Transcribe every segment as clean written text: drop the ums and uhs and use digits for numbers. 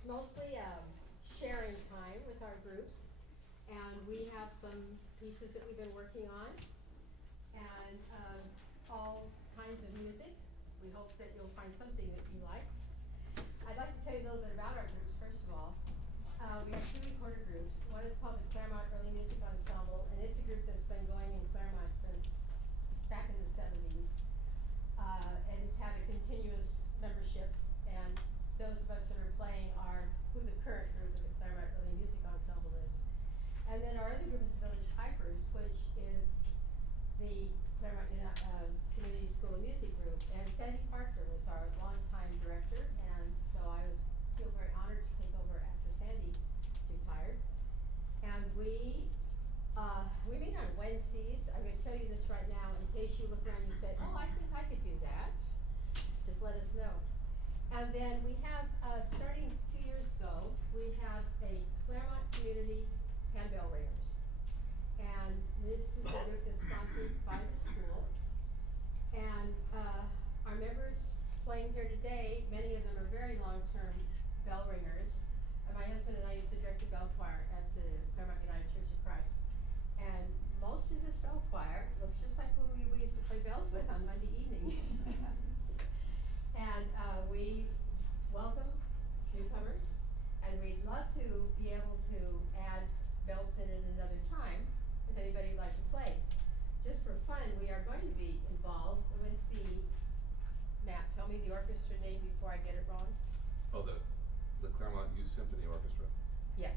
it's mostly sharing time with our groups, and we have some pieces that we've been working on, and all kinds of music. We hope that you'll find something that you like. I'd like to tell you a little bit about our groups, first of all. We have two recorder groups. One is called the Claremont Early Music Ensemble, and it's a group that's been going in Claremont since back in the 70s. And it's had a continuous membership, and those of us that are playing are who the current group of the Claremont Early Music Ensemble is. And then our other group is Village Pipers, which is the Claremont Community School of Music group. And Sandy Parker was our longtime director, and so I feel very honored to take over after Sandy retired. And we meet on Wednesdays. I'm going to tell you this right now in case you look around and you say, oh, I think I could do that. Just let us know. And then we have, starting 2 years ago, we have a Claremont Community Handbell Ringers. And this is a group that's sponsored by the school. And our members playing here today, many of them are very long-term bell ringers. My husband and I used to direct the bell choir at the Claremont United Church of Christ. And most of this bell choir looks just like who we used to play bells with on Monday evening. And we welcome newcomers, and we'd love to be able to add bells in at another time if anybody would like to play. Just for fun, we are going to be involved with the, Matt, tell me the orchestra name before I get it wrong. Oh, the Claremont Youth Symphony Orchestra. Yes.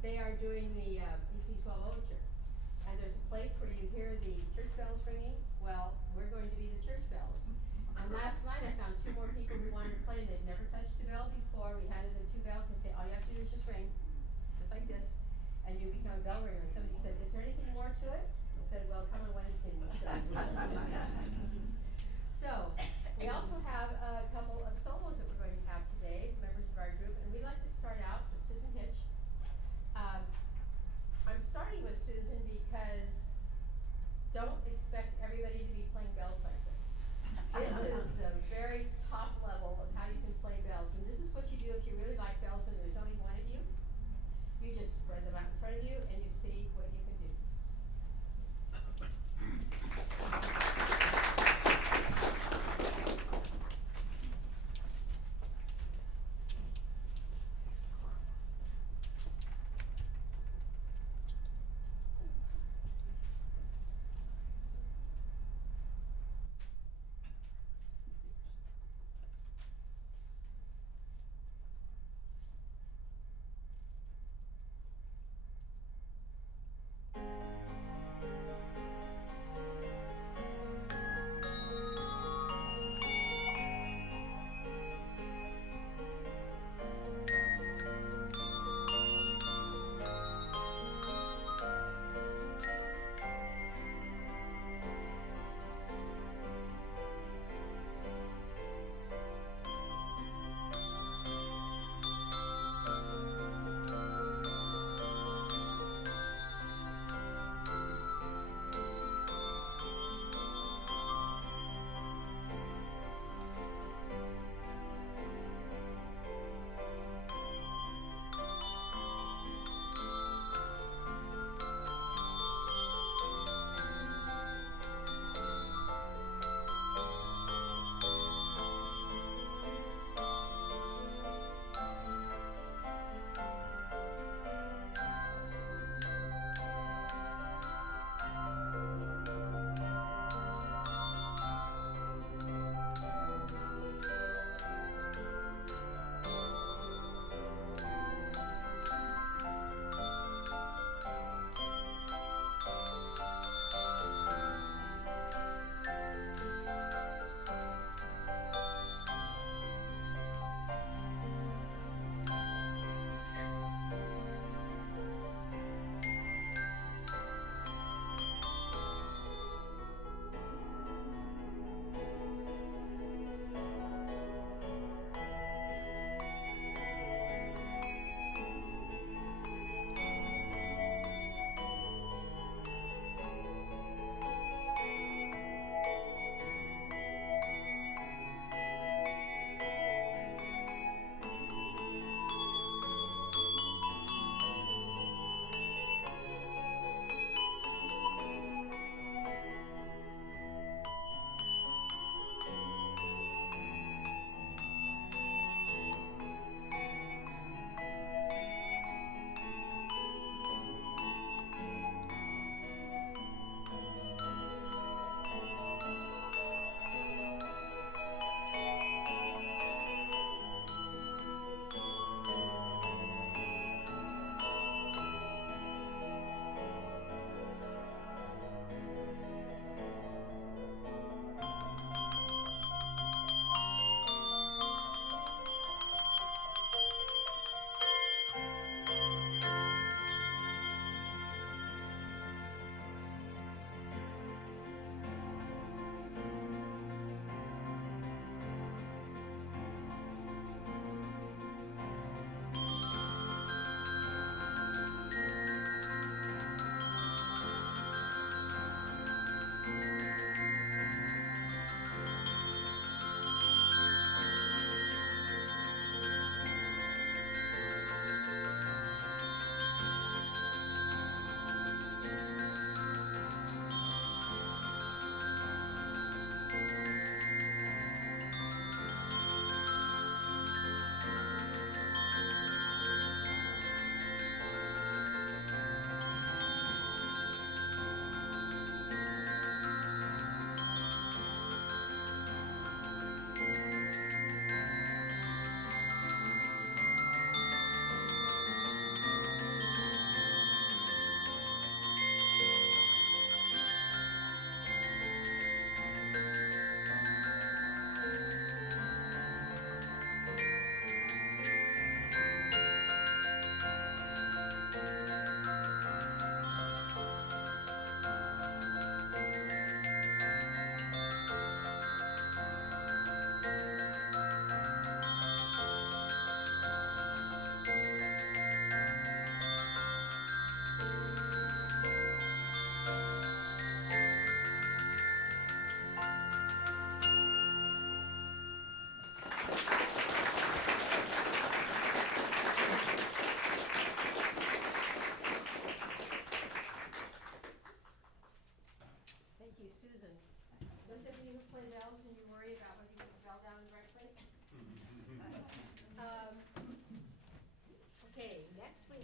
They are doing the EP12 Overture. And there's a place where you hear the church bells ringing. Well, we're going to be the church bells. And last night I found two more people who wanted to play. They'd never touched a bell before. We handed them two bells and said, all you have to do is just ring, just like this, and you become a bell ringer. And somebody said, is there anything more to it? I said, well, come on Wednesday and we'll show you. So, we also have a couple of solos that we're going to have today, members of our group, and we'd like to start out with Susan Hitch. I'm starting with Susan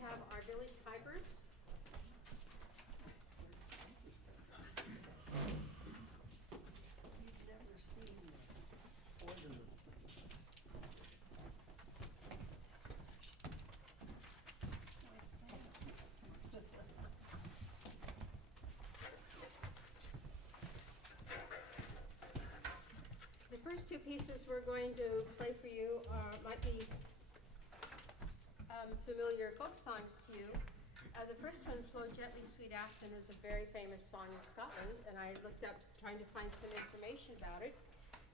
have our village pipers. You've never seen them, or the little things. The first two pieces we're going to play for you might be familiar folk songs to you. The first one, Flow Gently, Sweet Afton, is a very famous song in Scotland, and I looked up trying to find some information about it,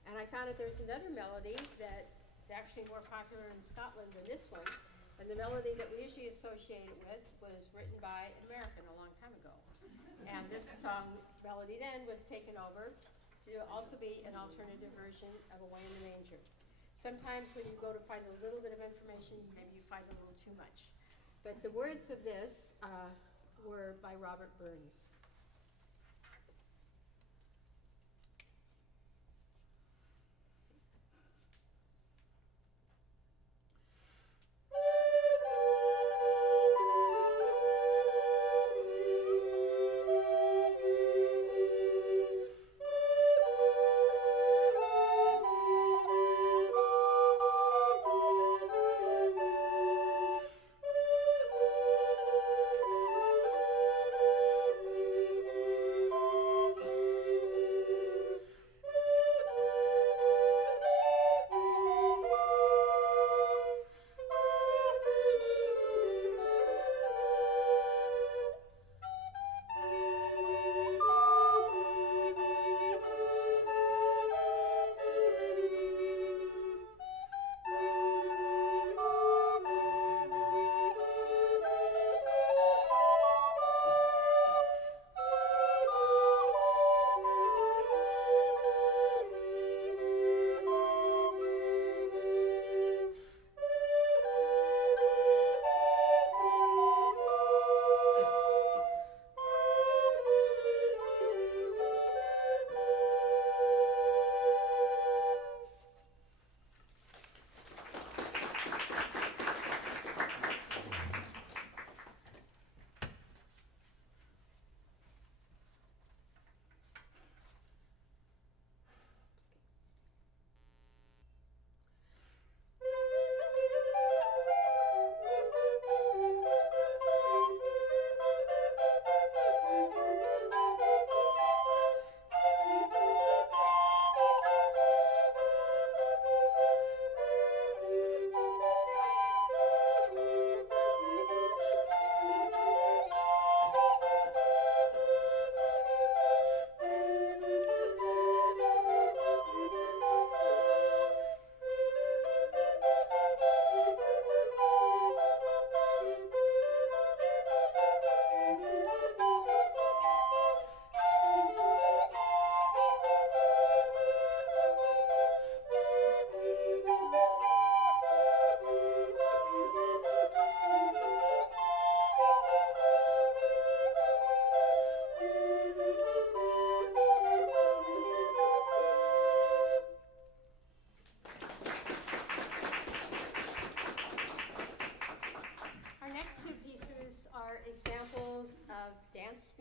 and I found that there's another melody that is actually more popular in Scotland than this one, and the melody that we usually associate it with was written by an American a long time ago. And this song melody then was taken over to also be an alternative version of Away in the Manger. Sometimes when you go to find a little bit of information, maybe you find a little too much. But the words of this were by Robert Burns.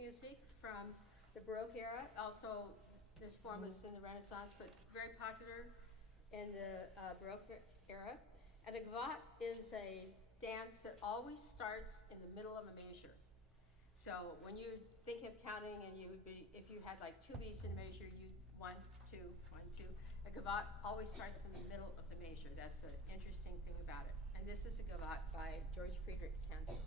Music from the Baroque era. Also, this form was in the Renaissance, but very popular in the Baroque era. And a gavotte is a dance that always starts in the middle of a measure. So when you think of counting, and you would be, if you had like 2 beats in a measure, you 1, 2, 1, 2. A gavotte always starts in the middle of the measure. That's the interesting thing about it. And this is a gavotte by Georg Frederick Handel.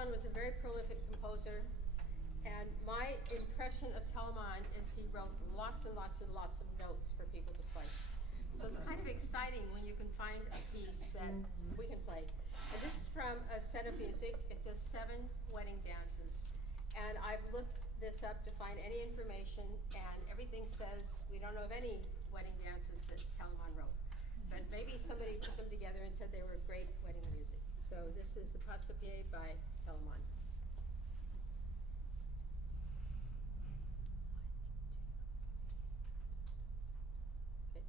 Telemann was a very prolific composer, and my impression of Telemann is he wrote lots and lots and lots of notes for people to play. So it's kind of exciting when you can find a piece that we can play. And this is from a set of music. It says 7 wedding dances. And I've looked this up to find any information, and everything says we don't know of any wedding dances that Telemann wrote. But maybe somebody put them together and said they were great wedding music. So this is the Passepied by Telemann. Okay.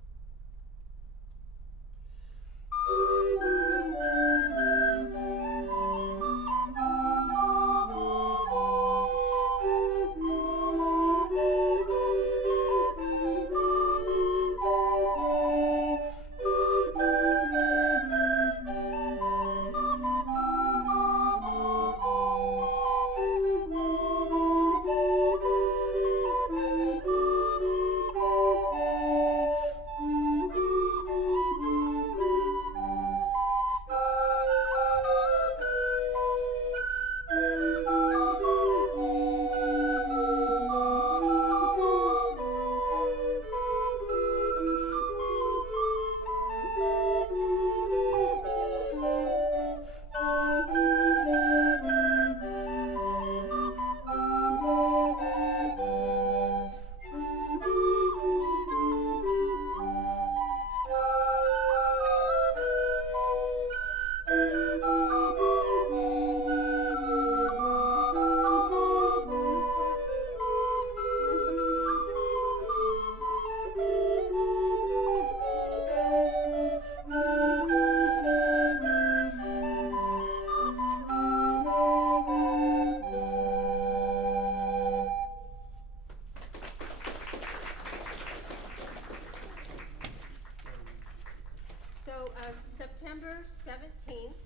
September 17th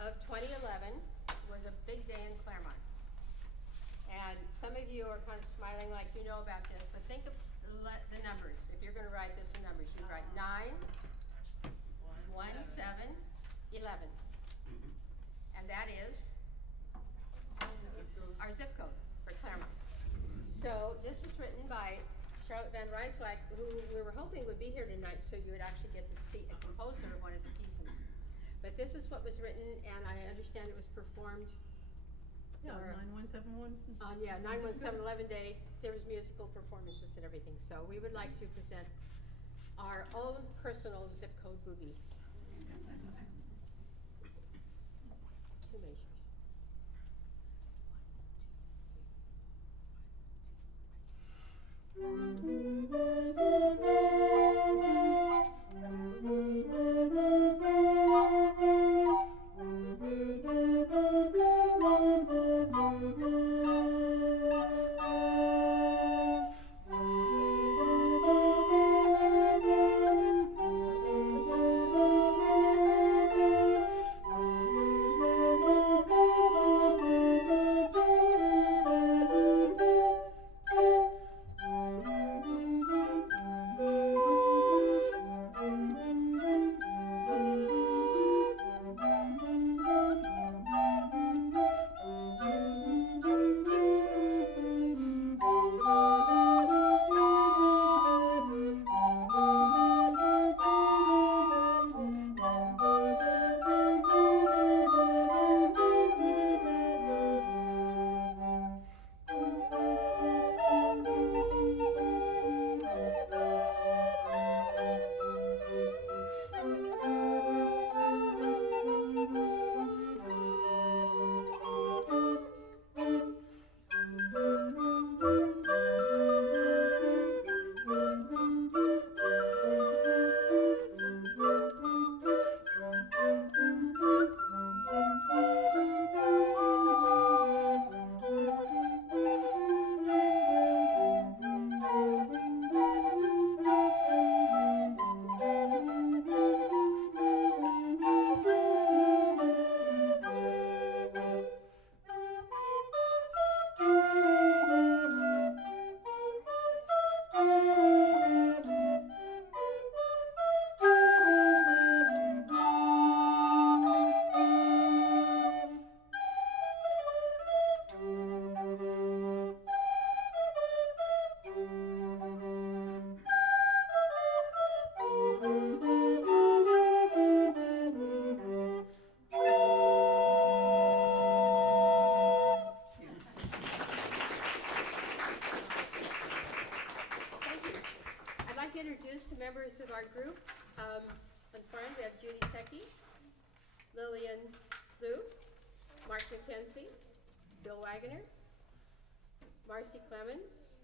of 2011 was a big day in Claremont. And some of you are kind of smiling like you know about this, but think of the numbers. If you're going to write this in numbers, you write 9, 1, 7, 11. And that is our zip code for Claremont. So this was written by Charlotte van RySwyk, who we were hoping would be here tonight, so you would actually get to see a composer of one of the pieces. But this is what was written, and I understand it was performed. Yeah, 9171. 91711 day. There was musical performances and everything. So we would like to present our own personal zip code boogie. 2 measures. members of our group. On front, we have Judi, Seki, Lillian, Lou, Mark MacKenzie, Bill Waggener, Marcy, Clements,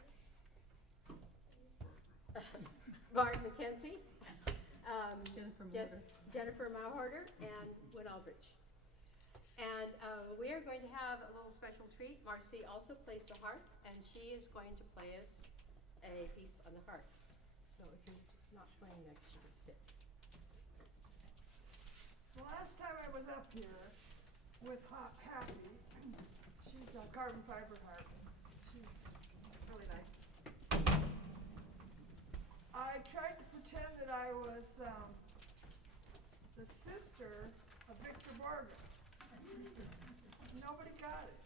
Barb, MacKenzie, Jennifer Mawhorter, and Aldrich. And we are going to have a little special treat. Marcy also plays the harp, and she is going to play us a piece on the harp. So if you're just not playing next, you can sit. The last time I was up here with Happy, she's a carbon fiber harp. She's really nice. I tried to pretend that I was the sister of Victor Borger. Nobody got it.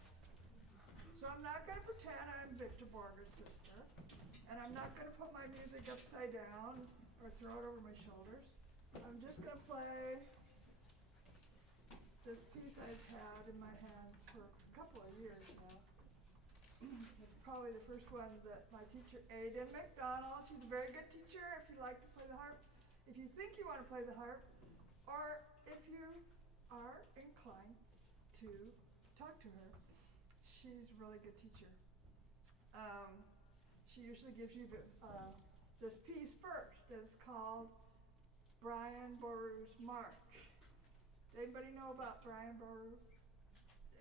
So I'm not going to pretend I'm Victor Borger's sister. And I'm not going to put my music upside down or throw it over my shoulders. I'm just going to play this piece I've had in my hands for a couple of years now. It's probably the first one that my teacher, Ada McDonald, she's a very good teacher if you like to play the harp. If you think you want to play the harp, or if you are inclined to talk to her, she's a really good teacher. She usually gives you this piece first that is called Brian Boru's March. Anybody know about Brian Boru?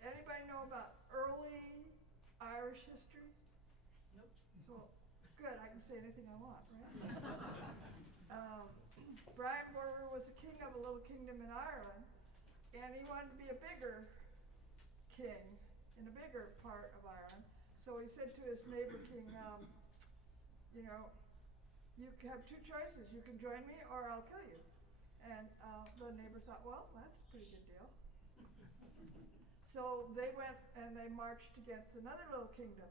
Anybody know about early Irish history? Nope. So, good, I can say anything I want, right? Brian Boru was a king of a little kingdom in Ireland, and he wanted to be a bigger king in a bigger part of Ireland. So he said to his neighbor king, you know, you have two choices. You can join me or I'll kill you. And the neighbor thought, well, that's a pretty good deal. So they went and they marched against another little kingdom.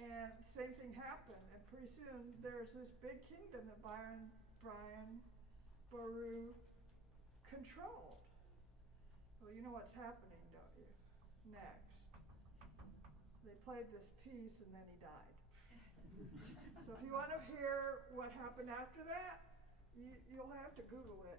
And same thing happened. And pretty soon there's this big kingdom that Brian Boru controlled. Well, you know what's happening, don't you? Next. They played this piece and then he died. So if you want to hear what happened after that, you'll have to Google it.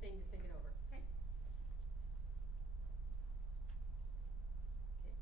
thing to think it over, okay? Okay.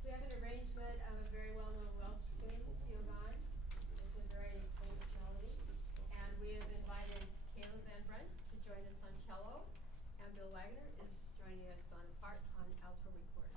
We have an arrangement of a very well-known Welsh tune, Siogan. It's a very famous melody. And we have invited Caleb Van Brunt to join us on cello, and Bill Waggener is joining us on part on alto record.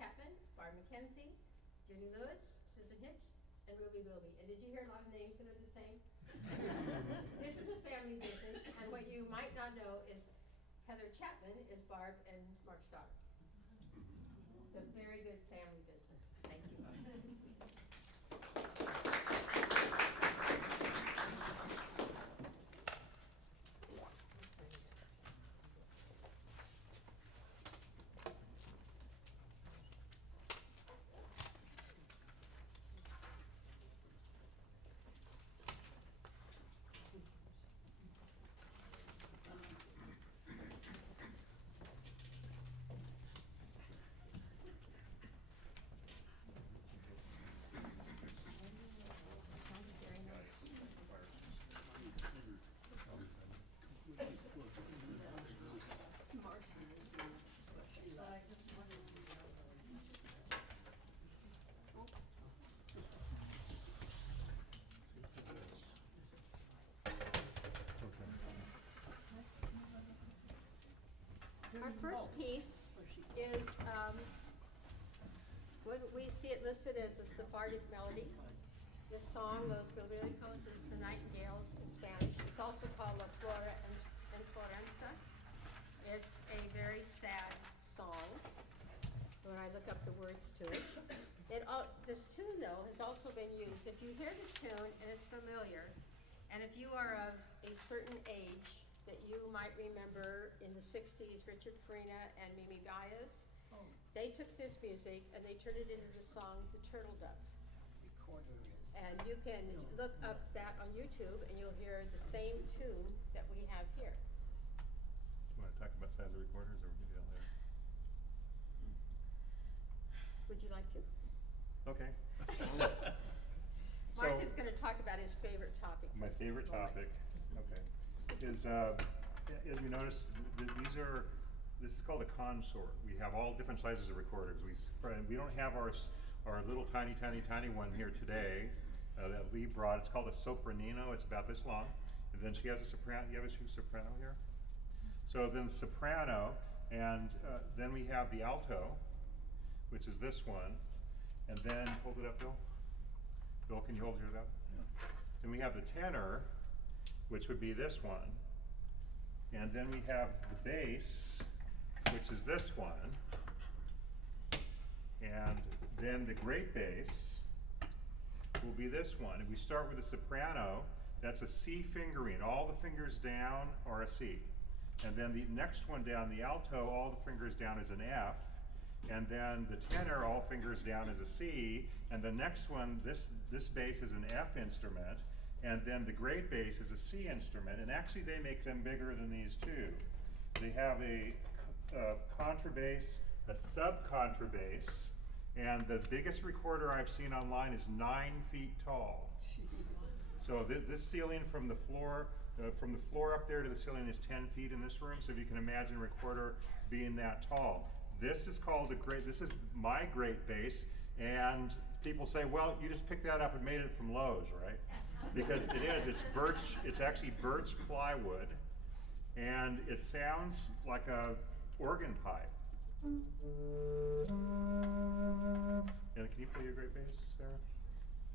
Chapman, Barb MacKenzie, Judi Lewis, Susan Hitch, and Ruby Booby. And did you hear a lot of names that are the same? This is a family business, and what you might not know is Heather Chapman is Barb and Mark's daughter. It's a very good family business. Thank you. Our first piece is, when we see it listed as a Sephardic melody. This song, Los Bilbilicos, is the Nightingales in Spanish. It's also called La Flora en Florenza. It's a very sad song when I look up the words to it. This tune, though, has also been used. If you hear the tune and it's familiar, and if you are of a certain age, that you might remember in the 60s, Richard Farina and Mimi Gaius. Oh. They took this music and they turned it into the song, The Turtle Dove. Recorder is. And you can look up that on YouTube and you'll hear the same tune that we have here. Do you want to talk about size of recorders, or we can do that later? Would you like to? Okay. Mark So- is gonna talk about his favorite topic. My favorite topic, okay, is, as you notice, this is called a consort. We have all different sizes of recorders. We don't have our little tiny one here today that Lee brought. It's called a sopranino. It's about this long. And then she has a soprano. You have a soprano here? So then the soprano, and then we have the alto, which is this one. And then, hold it up, Bill. Bill, can you hold yours up? Yeah. Then we have the tenor, which would be this one. And then we have the bass, which is this one. And then the great bass will be this one. And we start with the soprano. That's a C fingering. All the fingers down are a C. And then the next one down, the alto, all the fingers down is an F. And then the tenor, all fingers down is a C. And the next one, this bass is an F instrument. And then the great bass is a C instrument. And actually they make them bigger than these two. They have a contrabass, a sub-contrabass, and the biggest recorder I've seen online is 9 feet tall. So this ceiling from the floor up there to the ceiling is 10 feet in this room. So if you can imagine a recorder being that tall. This is called this is my great bass, and people say, well, you just picked that up and made it from Lowe's, right? Because it is, it's actually birch plywood, and it sounds like a organ pipe. And can you play your great bass, Sarah?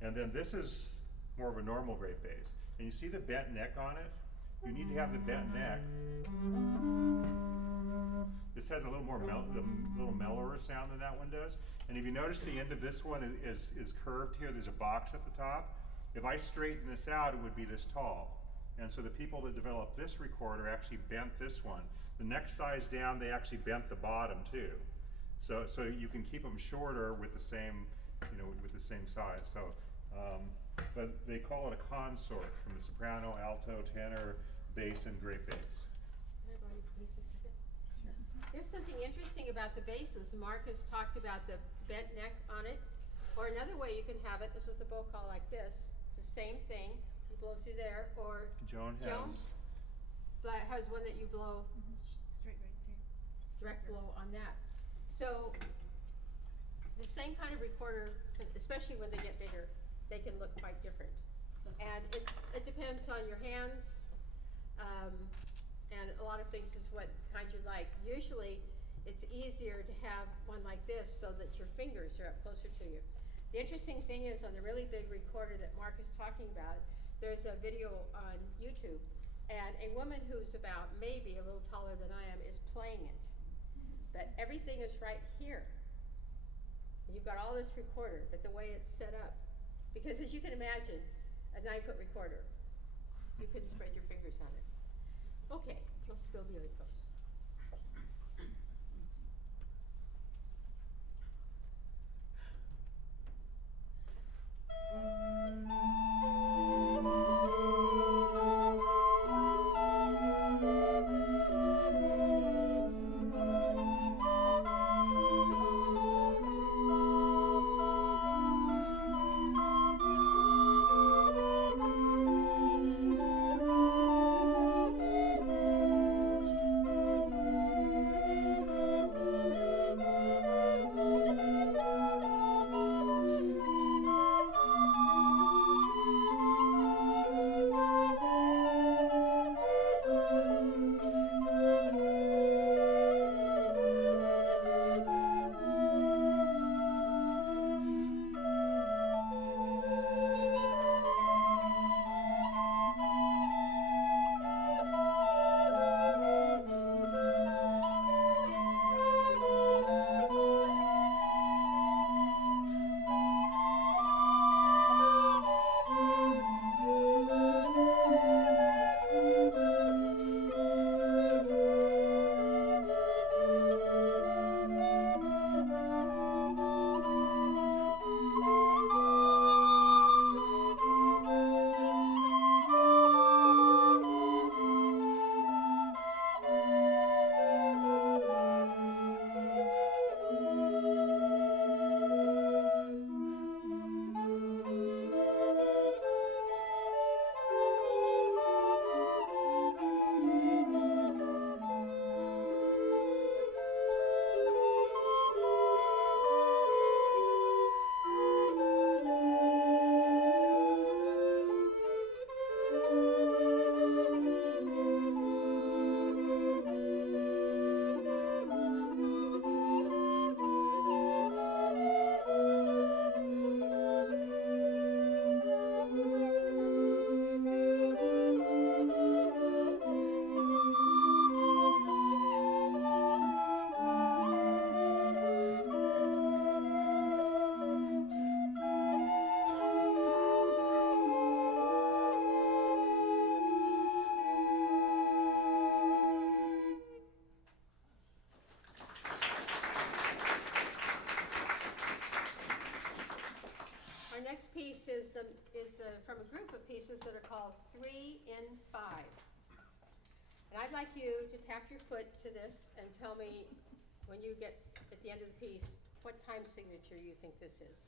And then this is more of a normal great bass. And you see the bent neck on it? You need to have the bent neck. This has a little more little mellower sound than that one does. And if you notice, the end of this one is curved here. There's a box at the top. If I straighten this out, it would be this tall. And so the people that developed this recorder actually bent this one. The next size down, they actually bent the bottom too. So you can keep them shorter with the same, with the same size. So, but they call it a consort from the soprano, alto, tenor, bass, and great bass. Can I borrow your bass a second? There's something interesting about the basses. Mark has talked about the bent neck on it. Or another way you can have it is with a bow call like this. It's the same thing. You blow through there, or Joan has one that you blow Straight right there. direct blow on that. So the same kind of recorder, especially when they get bigger, they can look quite different. And it depends on your hands, and a lot of things is what kind you like. Usually it's easier to have one like this so that but your fingers are up closer to you. The interesting thing is on the really big recorder that Mark is talking about, there's a video on YouTube, and a woman who's about maybe a little taller than I am is playing it. But everything is right here. You've got all this recorder, but the way it's set up, because as you can imagine, a 9-foot recorder, you couldn't spread your fingers on it. Okay, los biblióticos. Piece is from a group of pieces that are called 3 in 5. And I'd like you to tap your foot to this and tell me when you get at the end of the piece what time signature you think this is.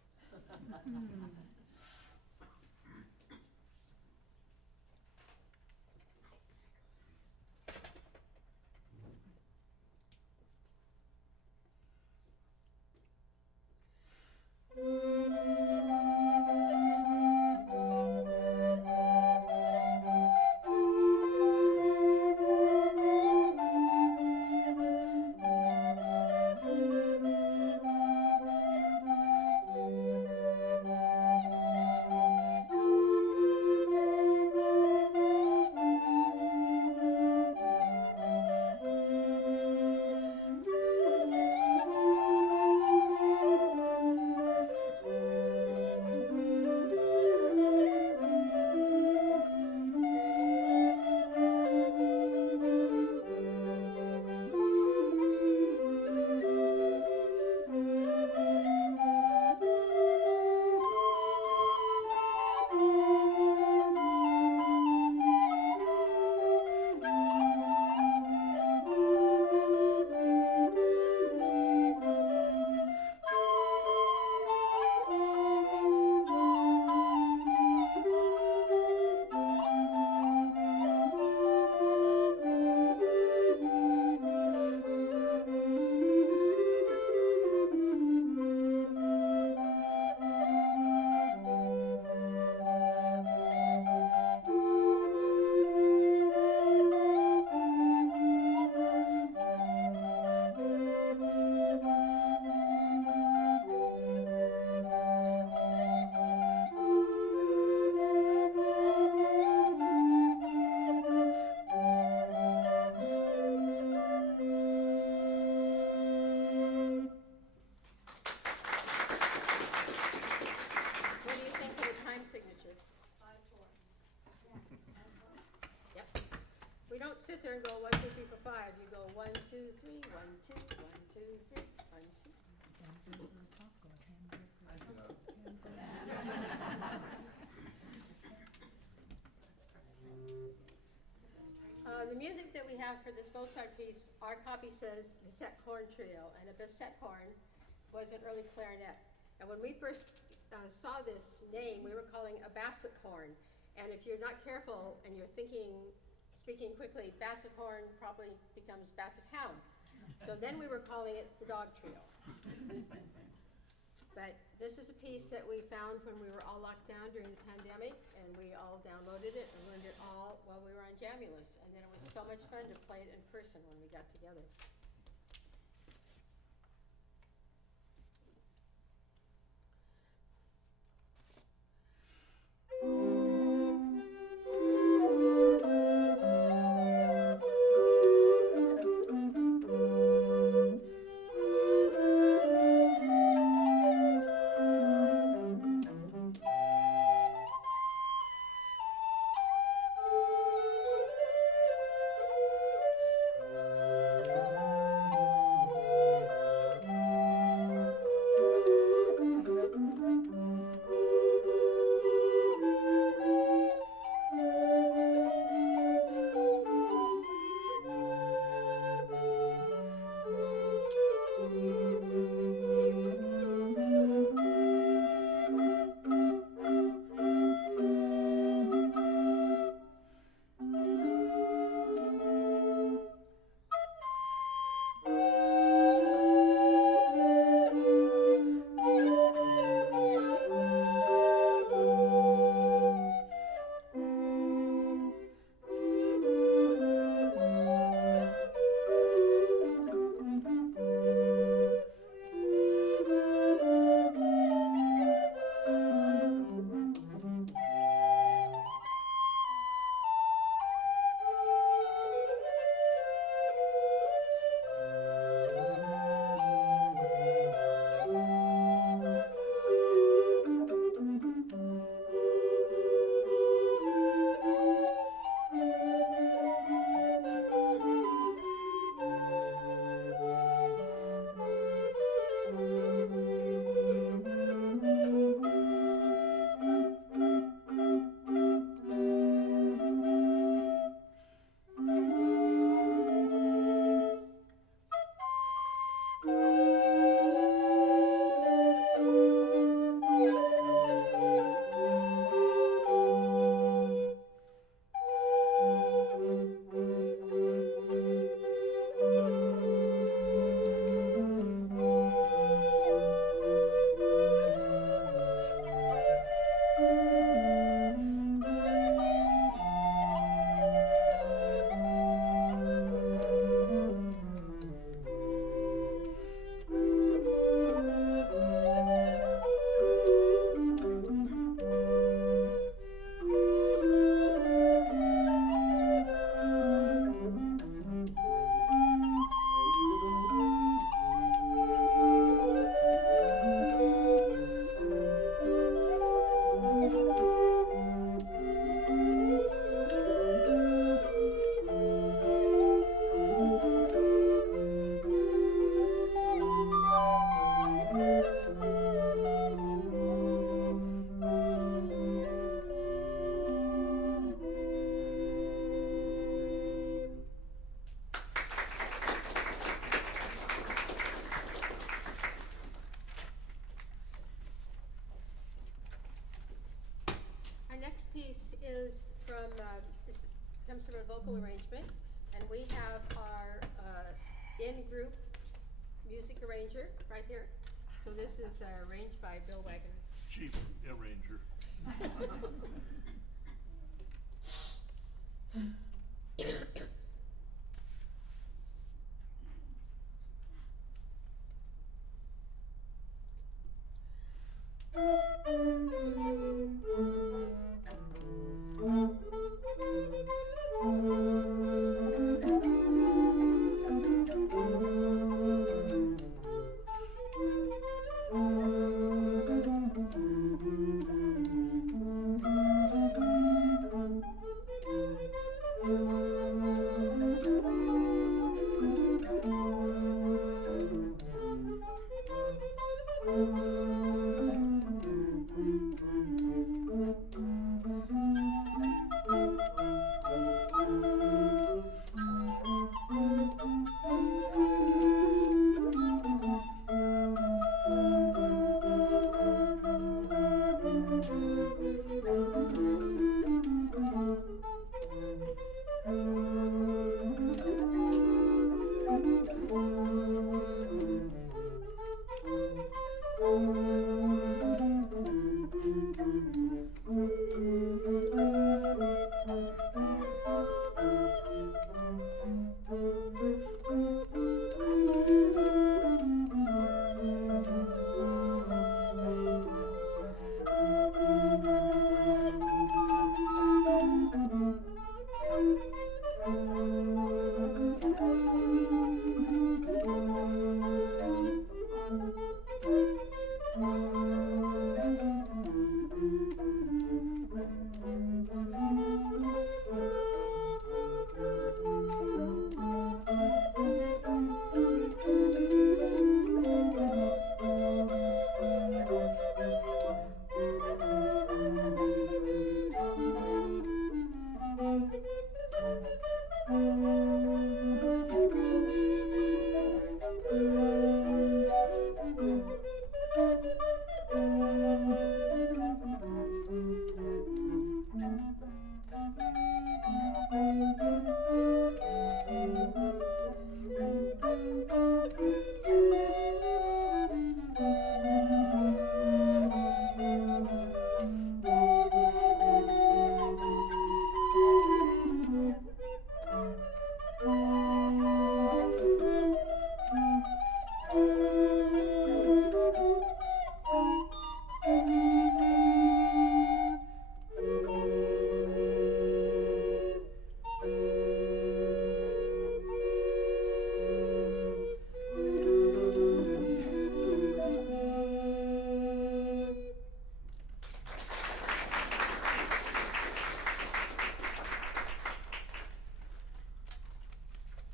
sit there and go 1, 2, 3, 4, 5. You go 1, 2, 3, 1, 2, 1, 2, 3, 1, 2. The music that we have for this Mozart piece, our copy says Basset Horn Trio, and a Basset horn was an early clarinet. And when we first saw this name, we were calling a basset horn. And if you're not careful and you're speaking quickly, basset horn probably becomes basset hound. So then we were calling it the dog trio. But this is a piece that we found when we were all locked down during the pandemic, and we all downloaded it and learned it all while we were on Jamulus. And then it was so much fun to play it in person when we got together. Comes from a vocal arrangement, and we have our in-group music arranger right here. So this is arranged by Bill Waggener. Chief arranger.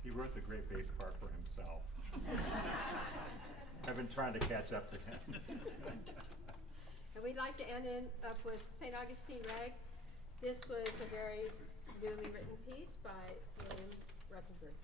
He wrote the great bass part for himself. I've been trying to catch up to him. And we'd like to end up with St. Augustine Rag. This was a very newly written piece by William Rutherford.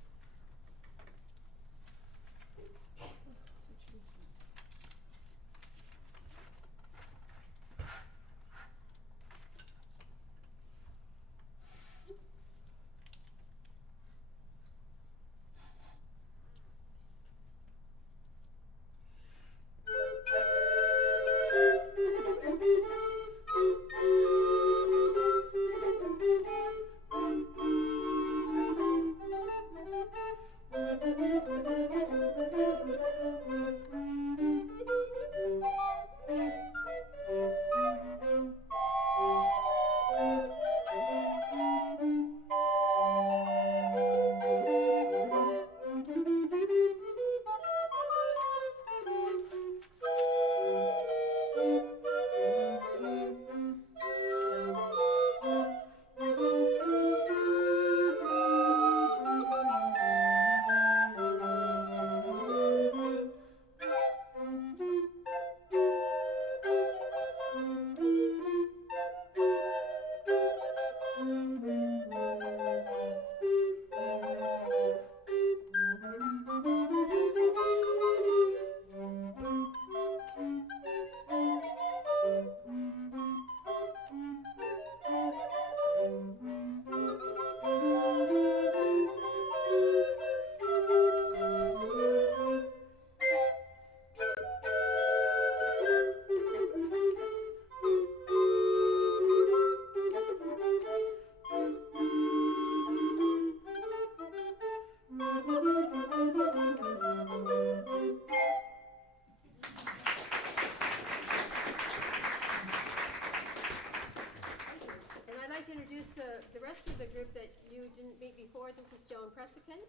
The rest of the group that you didn't meet before. This is Joan Pressican,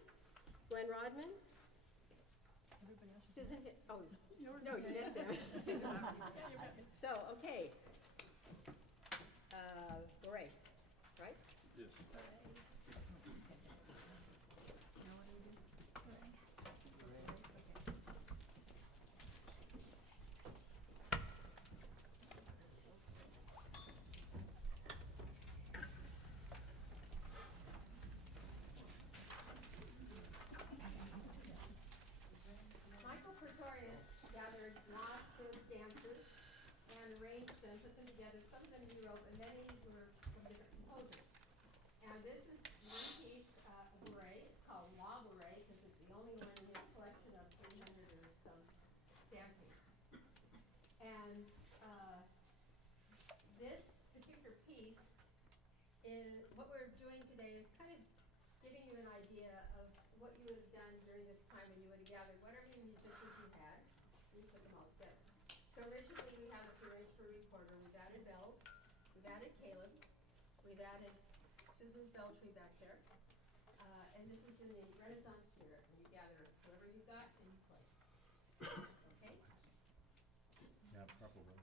Gwen Rodman, Susan Hitch. Oh, no, you didn't there. Susan. So, okay. Beret, right? Yes. and arranged them, put them together. Some of them he wrote, and many were from different composers. And this is one piece, a bourrée. It's called La Bourrée because it's the only one in his collection of 300 or some dances. And this particular piece is, what we're doing today is kind of giving you an idea of what you would have done during this time when you would have gathered whatever musicians you had. We put them all together. So originally we had this arranged for recorder. We've added bells. We've added Caleb. We've added Susan's bell tree back there. And this is in the Renaissance spirit. When you gather whoever you got and you play. Okay? Yeah, probably.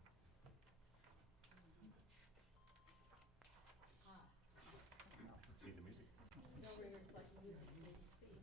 Let's see the music. No ringers like music you didn't see.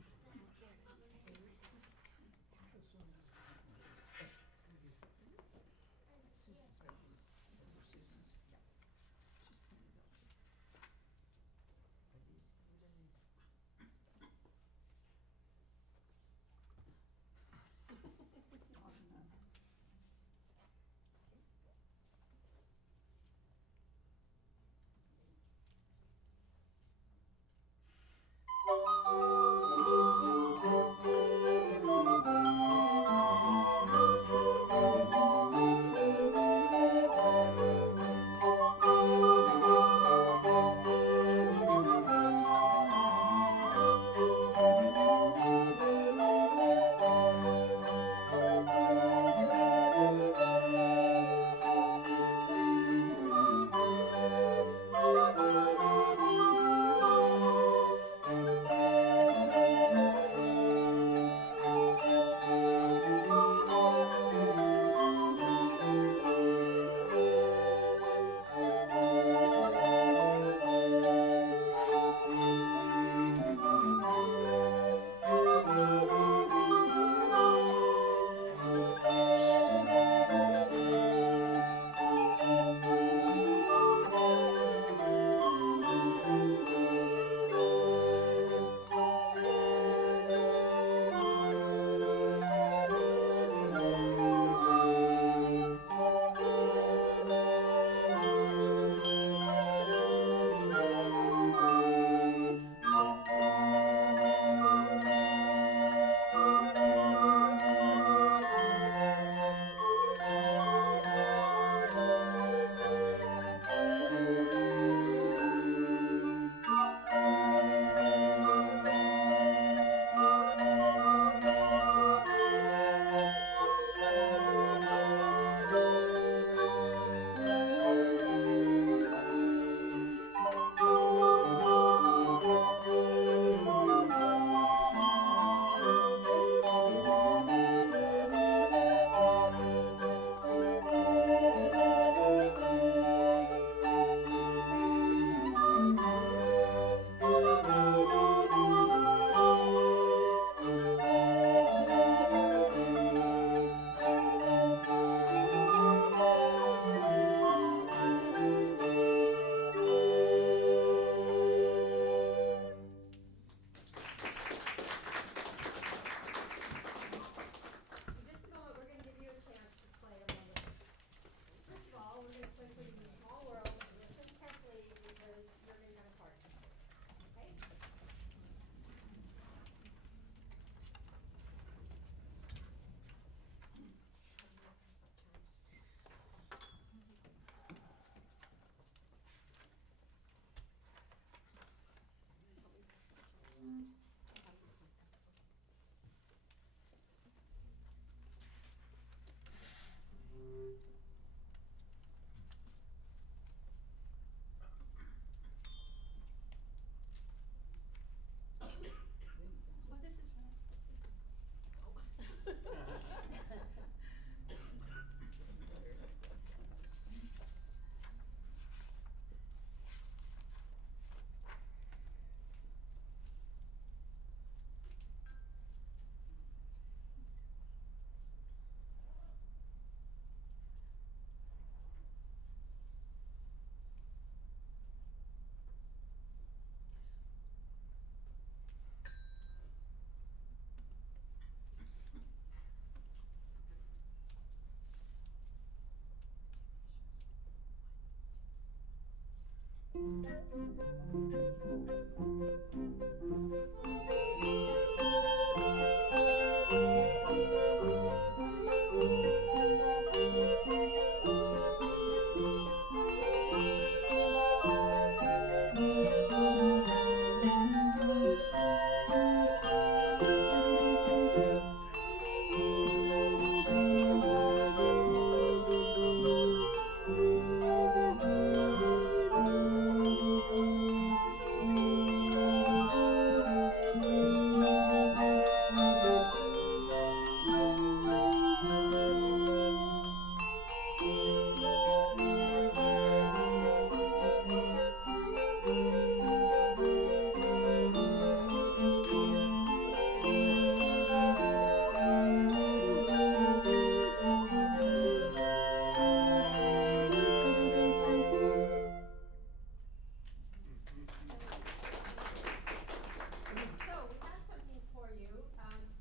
So, we have something for you.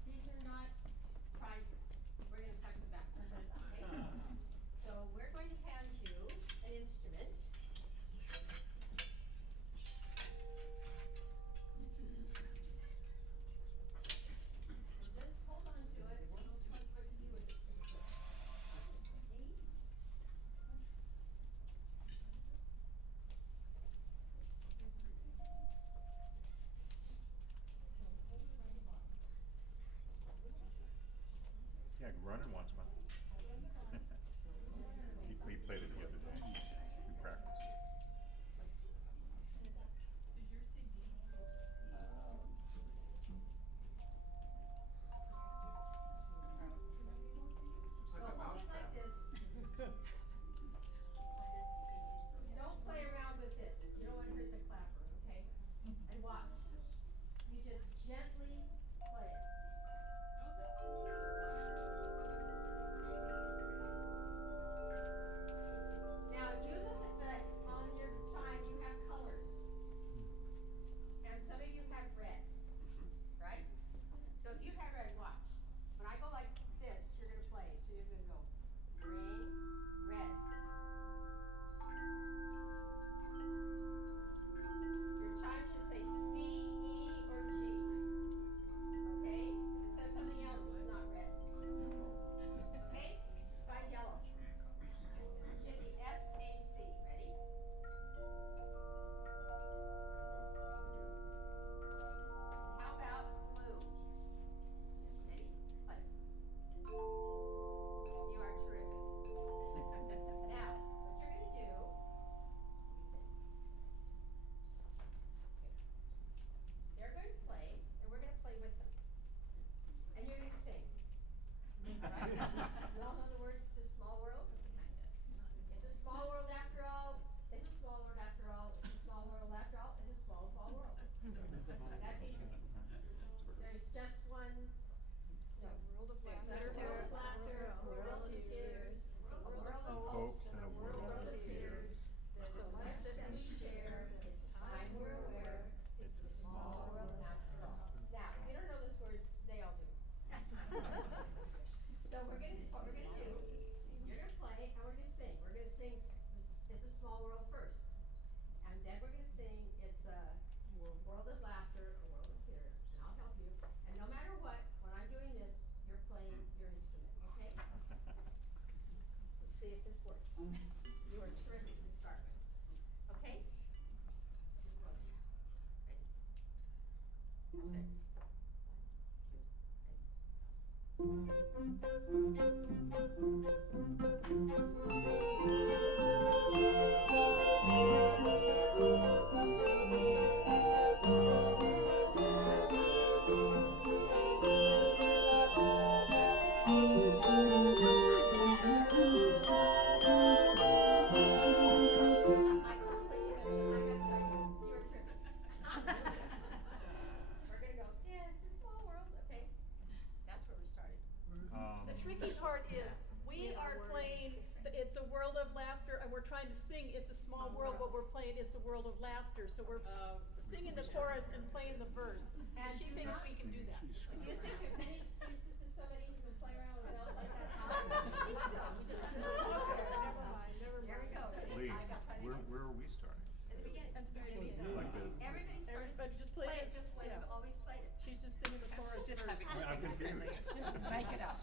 These are not prizes. We're gonna tuck them back, okay? So, we're going to hand you an instrument. And just hold on to it. We'll tell you what to do with it. Okay? Yeah, Ronan wants one. We played it the other day. We practiced. So hold it like this. Don't play around with this. You don't want to hurt the clapper, okay? And watch. You just gently play it. Now, if you look at the, on your chime, you have colors. And some of you have red, right? So if you have red, watch. When I go like this, you're gonna play. So you're gonna go green, red. Your chime should say C, E, or G. Okay? If it says something else, it's not red. Okay? Find yellow. It should be F, A, C. Ready? How about blue? Ready? Play. You are terrific. Now, what you're gonna do, they're going to play, and we're gonna play with them. And you're gonna sing. Right? You all know the words to Small World? It's a small world after all. It's a small world after all. It's a small world after all. It's a small world. That's easy. There's just one. No. World of There's a world of laughter, a world of tears, a world of hopes, and a world of fears. There's so much that we share. It's time we're aware. It's a small world after all. Now, if you don't know those words, they all do. So what we're gonna do, you're gonna play and we're gonna sing. We're gonna sing It's a Small World first. And then we're gonna sing It's a World of Laughter, a World of Tears. And I'll help you. And no matter what, when I'm doing this, you're playing your instrument, okay? Let's see if this works. You are terrific to start with. Okay? Ready? I'm set. 1, 2, ready. We're gonna go, yeah, it's a small world, okay? That's where we started. The tricky part is, we are playing It's a World of Laughter, and we're trying to sing It's a Small World, but we're playing It's a World of Laughter, so we're singing the chorus and playing the verse. And She thinks we can do that. Do you think there's any excuses to somebody who can play around with bells like that? I don't think so. Okay, never mind. Here we go. Lee, I got plenty of- where are we starting? At the beginning. At the You're confused. Just make it up.